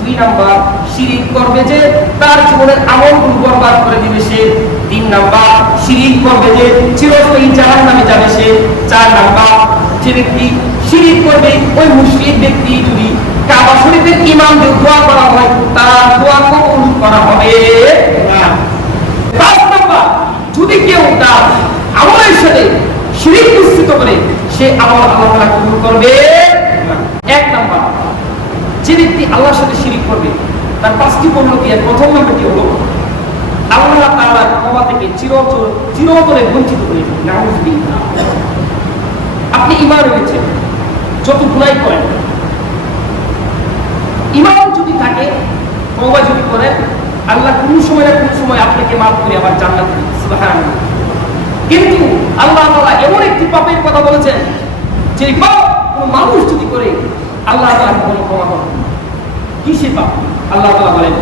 দুই নাম্বার শিরিক করবে যে তার জীবনের আমলগুলো বরবাদ করে দিবে সে। তিন নাম্বার শিরিক করবে যে চিরস্থায়ী জাহান্নামে যাবে সে। চার নাম্বার যে ব্যক্তি শিরিক করবে ওই মুশরিক ব্যক্তি যদি কাবা শরীফের ইমাম দিয়ে দোয়া করা হয় তার দোয়া কবুল করা হবে না। পাঁচ নাম্বার যদি কেউ তার আমলের সাথে শিরিক মিশ্রিত করে সে আমল আল্লাহ তাআলা কবুল করবে না। এক নাম্বার যে ব্যক্তি আল্লাহর সাথে শিরিক করবে তার পাঁচটি পরিণতি। প্রথম নম্বরটি হলো আল্লাহ তাআলার ক্ষমা থেকে চিরতরে বঞ্চিত করে দিবেন। নাউযুবিল্লাহ। আপনি ঈমান এনেছেন, যত গুনাহ করেন, ঈমান যদি থাকে, তওবা যদি করেন, আল্লাহ কোন সময় না কোন সময় আপনাকে মাফ করে আবার জান্নাত দিবেন। সুবহানাল্লাহ। কিন্তু আল্লাহ তাআলা এমন একটি পাপের কথা বলেছেন যে পাপ কোন মানুষ যদি করে আল্লাহ তাআলা কোনো ক্ষমা করবেন না। কি সে পাপ? আল্লাহ তাআলা বলেন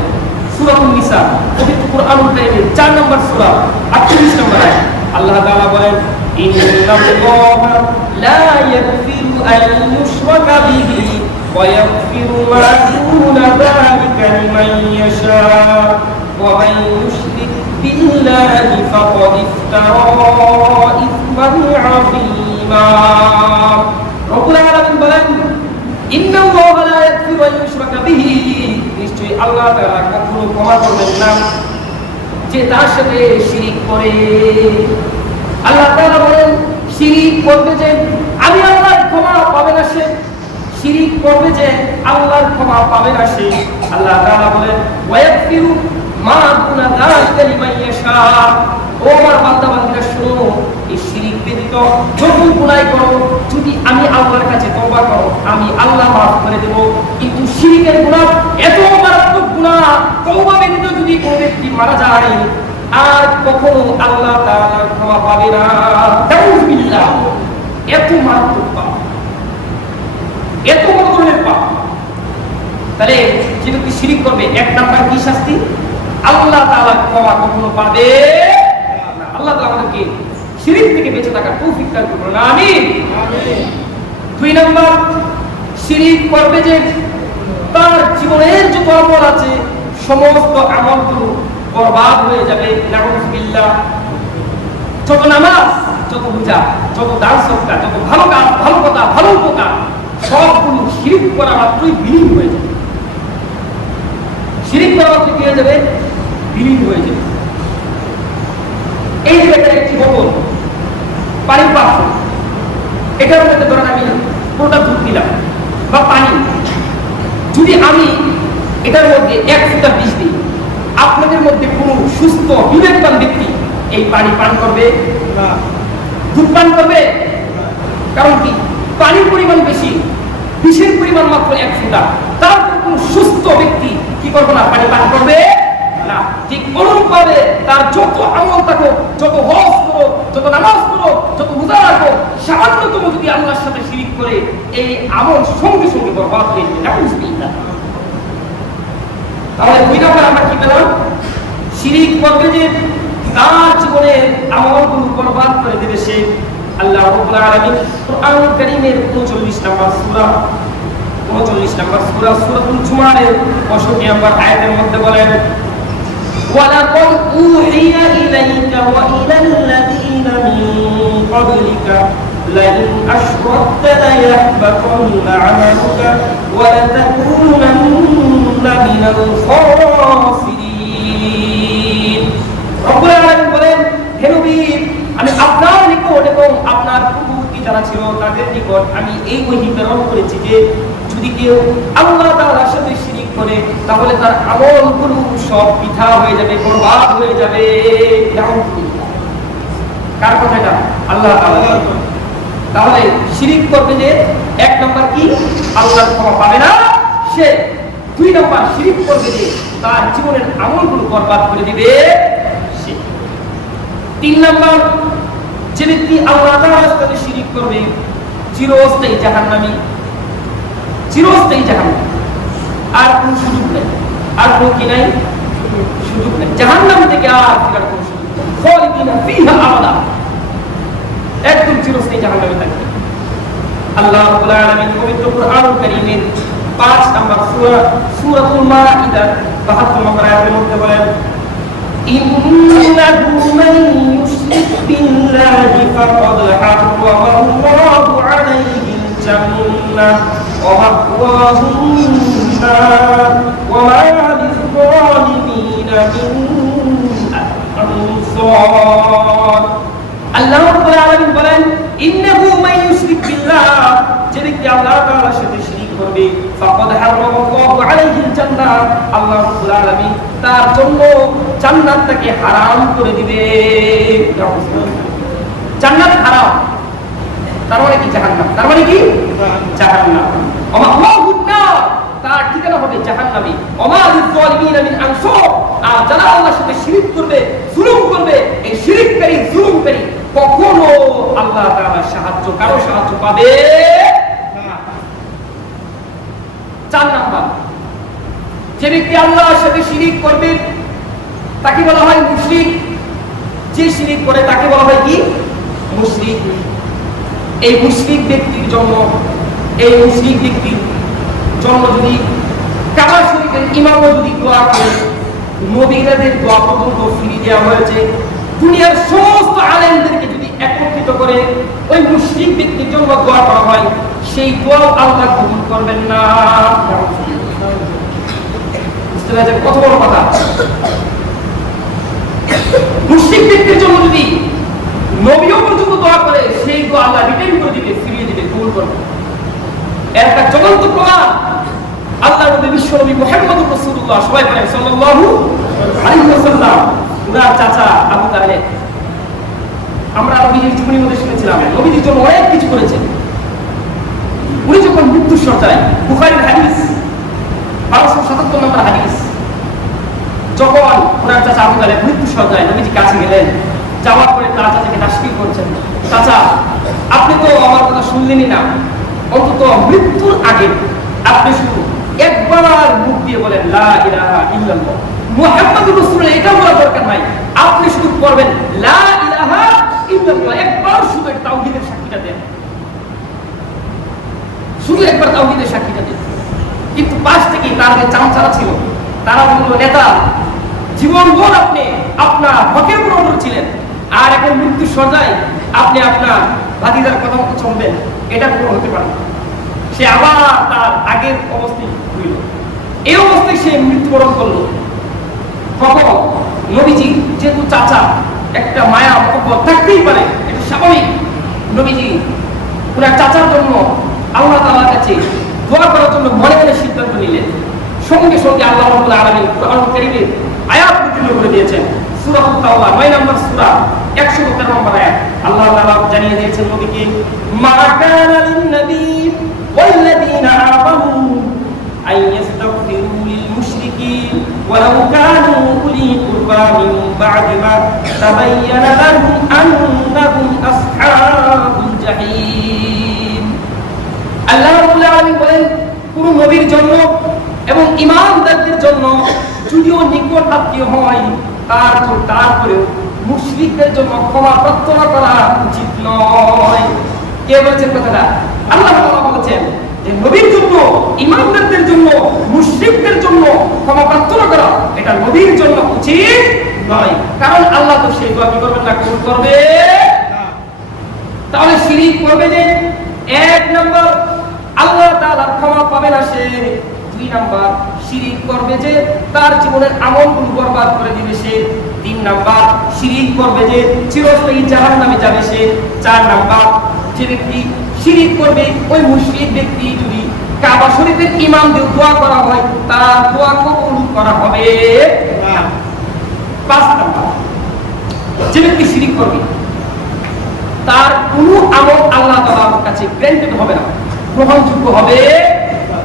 সূরাতুন নিসা, পবিত্র কুরআনুল কারীমের 4 নম্বর সূরা 38 নম্বর আয়াত। আল্লাহ তাআলা বলেন ইন্নাল্লাহা লা ইয়াগফিরু আন ইউশরাকা বিহি ওয়া ইয়াগফিরু মা দুনা যালিকা লিমান ইয়াশা ওয়া মান ইউশরিক বিল্লাহি ফাকাদ ইফতারা ইসমান আযীমা। রব্বুল আলামিন বলেন ইন্নাল্লাহা লা ইয়াগফিরু আন ইউশরাকা বিহি, নিশ্চয়ই আল্লাহ তাআলা কখনো ক্ষমা করবেন না যে তার সাথে শিরিক করে। আল্লাহ তাআলা বলেন শিরিক করবে যে আমি আল্লাহর ক্ষমা পাবে না সে। শিরিক করবে যে আল্লাহর ক্ষমা পাবে না সে। আল্লাহ তাআলা বলেন ওয়া ইয়াগফিরু মা দুনা যালিকা লিমান ইয়াশা। ও আমার বান্দা বান্দীরা শুনো, এই শিরিক ব্যতীত যত গুনাহ করো যদি আমি আল্লাহর কাছে তওবা করো আমি আল্লাহ মাফ করে দেব। কিন্তু শিরিকের গুনাহ এত মারাত্মক গুনাহ, তওবা ব্যতীত যদি কোনো ব্যক্তি মারা যায় আর কখনো আল্লাহ তাআলার ক্ষমা পাবে না। নাউযুবিল্লাহ। এত মারাত্মক পাপ, এত বড় ধরনের পাপ। তাহলে যে ব্যক্তি শিরিক করবে এক নাম্বার কি শাস্তি? আল্লাহ তাআলার ক্ষমা কখনো পাবে না। আল্লাহ তাআলা আমাদেরকে শিরিক থেকে বেঁচে থাকার তৌফিক দান করুন। আমিন। দুই নাম্বার শিরিক করবে যে তার জীবনের যত আমল আছে সমস্ত আমলগুলো বরবাদ হয়ে যাবে। নাউযুবিল্লাহ। যত নামাজ, যত রোজা, যত দান সদকা, যত ভালো কাজ, ভালো কথা, ভালো উপকার সবগুলো শিরিক করা মাত্রই বিলীন হয়ে যাবে। শিরিক করা মাত্রই কি হয়ে যাবে? বিলীন হয়ে যাবে। এই যে একটি বোতল পানির পাত্র, এটার মধ্যে ধরেন আমি পুরোটা দুধ দিলাম বা পানি, যদি আমি এটার মধ্যে 1 ফোঁটা বিষ দিই, আপনাদের মধ্যে কোনো সুস্থ বিবেকবান ব্যক্তি এই পানি পান করবে না? দুধ পান করবে? কারণ কি? পানির পরিমাণ বেশি, বিষের পরিমাণ মাত্র 1 ফোঁটা। তারপর কোন সুস্থ ব্যক্তি কি করবে না? পানি পান করবে না। ঠিক অনুরূপভাবে তার যত আমল থাকো, যত হজ করো, যত নামাজ পড়ো, যত রোজা রাখো, সামান্যতম যদি আল্লাহর সাথে শিরিক করে এই আমল সঙ্গে সঙ্গে বরবাদ হয়ে যাবে। নাউযুবিল্লাহ। তাহলে দুই নম্বর আমরা কি পেলাম? শিরিক করবে যে তার জীবনের আমলগুলো বরবাদ করে দেবে সে। আল্লাহ রাব্বুল আলামিন কুরআনুল কারীমের 39 নম্বর সূরা সূরাতুল জুমারের 65 নম্বর আয়াতের মধ্যে বলেন ওয়ালাকাদ উহিয়া ইলাইকা ওয়া ইলাল্লাযীনা মিন ক্বাবলিকা লাইন আশরাকতা লায়াহবাতান্না আমালুকা ওয়া লাতাকুনান্না মিনাল খাসিরিন। রব্বুল আলামিন বলেন হে নবী, আমি আপনার নিকট এবং আপনার পূর্ববর্তী যারা ছিল তাদের নিকট আমি এই ওহী প্রেরণ করেছি যে যদি কেউ আল্লাহ তাআলার সাথে শিরিক করে তাহলে তার আমলগুলো সব বৃথা হয়ে যাবে, বরবাদ হয়ে যাবে। কার কথা এটা? আল্লাহ তাআলা। তাহলে শিরিক করবে যে এক নাম্বার কি? আল্লাহর ক্ষমা পাবে না সে। দুই নাম্বার শিরিক করবে যে তার জীবনের আমলগুলো বরবাদ করে দিবে সে। তিন নাম্বার যে ব্যক্তি আল্লাহ তাআলার সাথে শিরিক করবে চিরস্থায়ী জাহান্নামী, চিরস্থায়ী জাহান্নাম। আর কোন সুযোগ নেই, আর কোন কি নাই? সুযোগ নেই। জাহান্নাম থেকে আর ফেরার কোন সুযোগ নেই। খালিদিনা ফিহা আবাদা, একদম চিরস্থায়ী জাহান্নামে থাকবে। আল্লাহ রাব্বুল আলামিন পবিত্র কুরআনুল কারীমের 5 নম্বর সূরা সূরাতুল মাইদা 72 নম্বর আয়াতের মধ্যে বলেন ইন্নাহু মান ইউশরিক বিল্লাহি ফাকাদ হারামা আল্লাহু আলাইহিল জান্নাহ ওয়া মাওয়াহুন নার ওয়া মা লিয-যালিমিনা মিন আনসার। আল্লাহ রাব্বুল আলামিন বলেন ইন্নাহু মান ইউশরিক বিল্লাহ, যে ব্যক্তি আল্লাহ তাআলার সাথে শিরক করবে, ফাকাদ হারামাল্লাহু আলাইহিল জান্নাহ, আল্লাহ রাব্বুল আলামিন তার জন্য জান্নাতটাকে হারাম করে দিবে। জান্নাত হারাম, তার মানে কি জাহান্নাম, তার মানে কি জাহান্নাম। ওমাহুন নার, তার ঠিকানা হবে জাহান্নামে। ওমা লিয-যালিমিনা মিন আনসার, আর যারা আল্লাহর সাথে শিরক করবে, জুলুম করবে, এই শিরককারী জুলুমকারী কখনো আল্লাহ তাআলার সাহায্য, কারো সাহায্য পাবে না। 4 নাম্বার, যে ব্যক্তি আল্লাহর সাথে শিরক করবে তাকে বলা হয় মুশরিক। যে শিরক করে তাকে বলা হয় কি মুশরিক। এই মুশরিক ব্যক্তির জন্য, এই মুশরিক ব্যক্তির জন্য যদি কাবা শরীফের ইমামও যদি দোয়া করে, নবীদের দোয়া পর্যন্ত ফিরিয়ে দেওয়া হয়েছে। দুনিয়ার সমস্ত আলেমদেরকে যদি একত্রিত করে ওই মুশরিক ব্যক্তির জন্য দোয়া করা হয়, সেই দোয়া আল্লাহ কবুল করবেন না। বুঝতে পারছেন কত বড় কথা? মুশরিক ব্যক্তির জন্য যদি নবীও পর্যন্ত দোয়া করে, সেই দোয়া আল্লাহ রিটার্ন করে দিবে, ফিরিয়ে দিবে, কবুল করবে। একটা জ্বলন্ত প্রমাণ আল্লাহর নবী বিশ্বনবী মুহাম্মদুর রাসূলুল্লাহ সবাই বলেন সাল্লাল্লাহু আলাইহি ওয়াসাল্লাম, উনার চাচা আবু তালেব। আমরা নবীর জীবনের মধ্যে শুনেছিলাম নবীর জন্য অনেক কিছু করেছেন। উনি যখন মৃত্যুর শয্যায়, বুখারীর হাদিস 1277 নম্বর হাদিস, যখন উনার চাচা আবু তালেব মৃত্যুর শয্যায় নবীজি কাছে গেলেন, যাওয়ার পরে তার চাচাকে তাশফিক করছেন, চাচা আপনি তো আমার কথা শুনলেনই না, অন্তত মৃত্যুর আগে আপনি শুধু একবার মুখ দিয়ে বলেন লা ইলাহা ইল্লাল্লাহ মুহাম্মাদুর রাসূলুল্লাহ, এটা বলার দরকার নাই, আপনি শুধু করবেন লা ইলাহা ইল্লাল্লাহ, একবার শুধু তাওহীদের সাক্ষীটা দেন, শুধু একবার তাওহীদের সাক্ষীটা দেন। কিন্তু পাশ থেকে তার যে চামচারা ছিল, তারা বলল নেতা জীবনভর আপনি আপনার হকের উপর অটল ছিলেন, আর এখন মৃত্যুর শয্যায় আপনি আপনার ভাতিজার কথা মতো চলবেন, এটা কোনো হতে পারে না। সে আবার তার আগের অবস্থায় হইল, এই অবস্থায় সে মৃত্যুবরণ করলো। তখন নবীজি যেহেতু চাচা, একটা মায়া মহব্বত থাকতেই পারে, এটা স্বাভাবিক। নবীজি ওনার চাচার জন্য আল্লাহ তাআলার কাছে দোয়া করার জন্য মনে মনে সিদ্ধান্ত নিলেন। সঙ্গে সঙ্গে আল্লাহ রাব্বুল আলামিন কোরআন কারীমে আয়াত নাযিল করে দিয়েছেন। সূরাতুত তাওবা 9 নম্বর সূরা 113 নম্বর আয়াত। আল্লাহ তাআলা জানিয়ে দিয়েছেন নবীকে, মা কানা লিন-নবী ওয়াল্লাযীনা আমানু আন ইস্তাগফিরু লিল-মুশরিকিন ওয়ালাউ কানু উলি কুরবা মিন বা'দি মা তাবায়্যানা লাহুম আন্নাহুম আসহাবুল জাহিম। আল্লাহ রাব্বুল আলামিন বলেন, কোন নবীর জন্য এবং ঈমানদারদের জন্য যদিও নিকট আত্মীয় হয়, তারপরেও মুশরিকদের জন্য ক্ষমা প্রার্থনা করা উচিত নয়। কে বলেছেন কথাটা? আল্লাহ তাআলা বলেছেন যে নবীর জন্য, ঈমানদারদের জন্য, মুশরিকদের জন্য ক্ষমা প্রার্থনা করা এটা নবীর জন্য উচিত নয়। কারণ আল্লাহ তো সেই দোয়া কি করবেন না, কবুল করবে না। তাহলে শিরক করবে যে 1 নাম্বার আল্লাহ তাআলার ক্ষমা পাবে না সে। 2 নাম্বার শিরক করবে যে তার জীবনের আমলগুলো বরবাদ করে দিবে সে। 3 নাম্বার শিরক করবে যে চিরস্থায়ী জাহান্নামে যাবে সে। 4 নাম্বার যে ব্যক্তি শিরক করবে, ওই মুশরিক ব্যক্তি যদি কাবা শরীফের ইমাম দিয়ে দোয়া করা হয়, তার দোয়া কবুল করা হবে না। 5 নাম্বার যে ব্যক্তি শিরক করবে, তার কোনো আমল আল্লাহ তাআলার কাছে গ্রান্টেড হবে না, গ্রহণযোগ্য হবে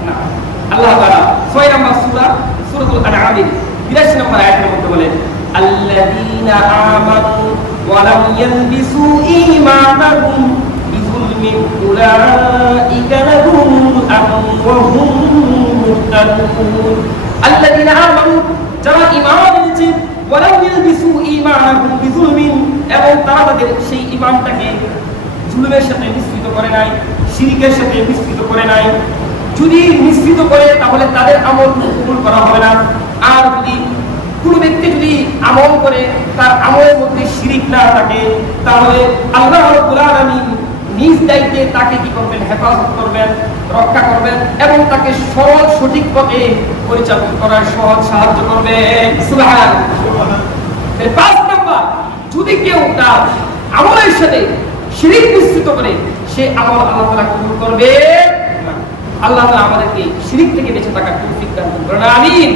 না। আল্লাহ তাআলা 6 নম্বর সূরা সূরাতুল আনআম 82 নম্বর আয়াতের মধ্যে বলেন, আল্লাযীনা আমানু ওয়া লাম ইয়ালবিসু ঈমানাহুম বিযুলমিন উলাইকা লাহুমুল আমন ওয়া হুম মুহতাদুন। আল্লাযীনা আমানু, যারা ঈমান এনেছে, ওয়া লাম ইয়ালবিসু ঈমানাহুম বিযুলমিন, এবং তারা তাদের সেই ঈমানটাকে জুলুমের সাথে মিশ্রিত করে নাই, শিরকের সাথে মিশ্রিত করে নাই। যদি মিশ্রিত করে তাহলে তাদের আমল কবুল করা হবে না। আর যদি কোনো ব্যক্তি যদি আমল করে তার আমলের মধ্যে শিরিক না থাকে তাহলে আল্লাহ রাব্বুল আলামিন নিজ দায়িত্বে তাকে কি করবেন, হেফাজত করবেন, রক্ষা করবেন এবং তাকে সরল সঠিক পথে পরিচালনা করার সহজ সাহায্য করবেন। সুবহানাল্লাহ। 5 নাম্বার, যদি কেউ তার আমলের সাথে শিরিক মিশ্রিত করে সে আমল আল্লাহ তাআলা কবুল করবে না। আল্লাহ তাআলা আমাদেরকে শিরিক থেকে বেঁচে থাকার তৌফিক দান করুন। আমিন।